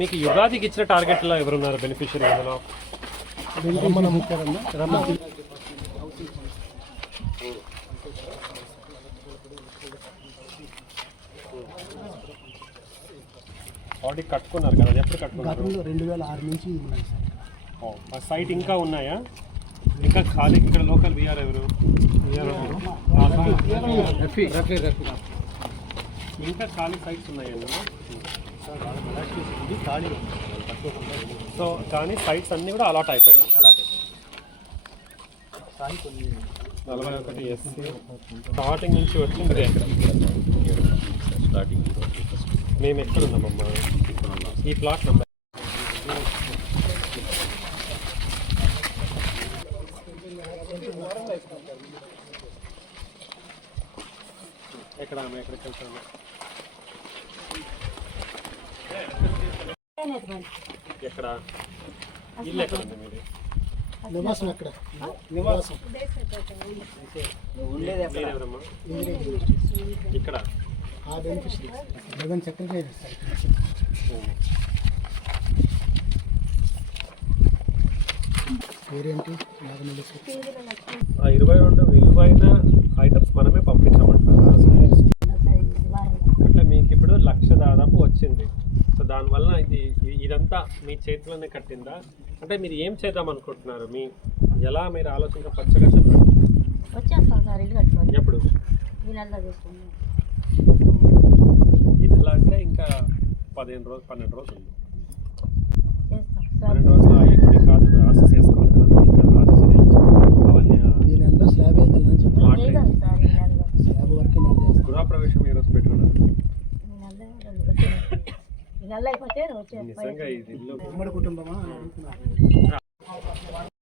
మీకు యుగాదికి ఇచ్చిన టార్గెట్లో ఎవరున్నారు బెనిఫిషియరీ అందులో? ఆల్రెడీ కట్టుకున్నారు కదా, ఎప్పుడు కట్టుకున్నారు? 2006 నుంచి ఉన్నాయి సార్. ఆ సైట్ ఇంకా ఉన్నాయా? ఇంకా ఖాళీ ఇక్కడ లోకల్ విఆర్ ఎవరు? ఇంకా ఖాళీ సైట్స్ ఉన్నాయి అందులో. సో కానీ సైట్స్ అన్నీ కూడా అలాట్ అయిపోయినాయి. 41 ఎస్సీ స్టార్టింగ్ నుంచి వచ్చింది. మేము ఎక్కడున్నామమ్మా? ఈ ప్లాట్ నెంబర్ ఎక్కడ? ఎక్కడికి వెళ్తాము? ఎక్కడ ఇల్లు ఎక్కడ ఉంది మీది? నివాసం ఎక్కడ? నివాసం ఎవరమ్మా? ఇక్కడ ఆ బెనిఫిషరీ జగన్ సెక్రటరీ సార్. పేరేంటి? 22 విలువైన ఐటమ్స్ మనమే పంపించామంటారా? అట్లా మీకు ఇప్పుడు 1,00,000 దాదాపు వచ్చింది. సో దానివల్ల ఇదంతా మీ చేతిలోనే కట్టిందా? అంటే మీరు ఏం చేద్దాం అనుకుంటున్నారు? ఎలా మీరు ఆలోచన పచ్చగా చెప్పండి. ఎప్పుడు ఇట్లా అంటే ఇంకా 15 రోజులు 12 రోజులు ఉంది. 12 రోజులు ఇప్పుడు కాదు, ఆర్సీసీ వేసుకోవాలి కదా. ఇంకా ఆర్సీసీ అవన్నీ గృహప్రవేశం ఈరోజు పెట్టుకున్నారు. నిజంగా ఇది ఇల్లు కుటుంబమా?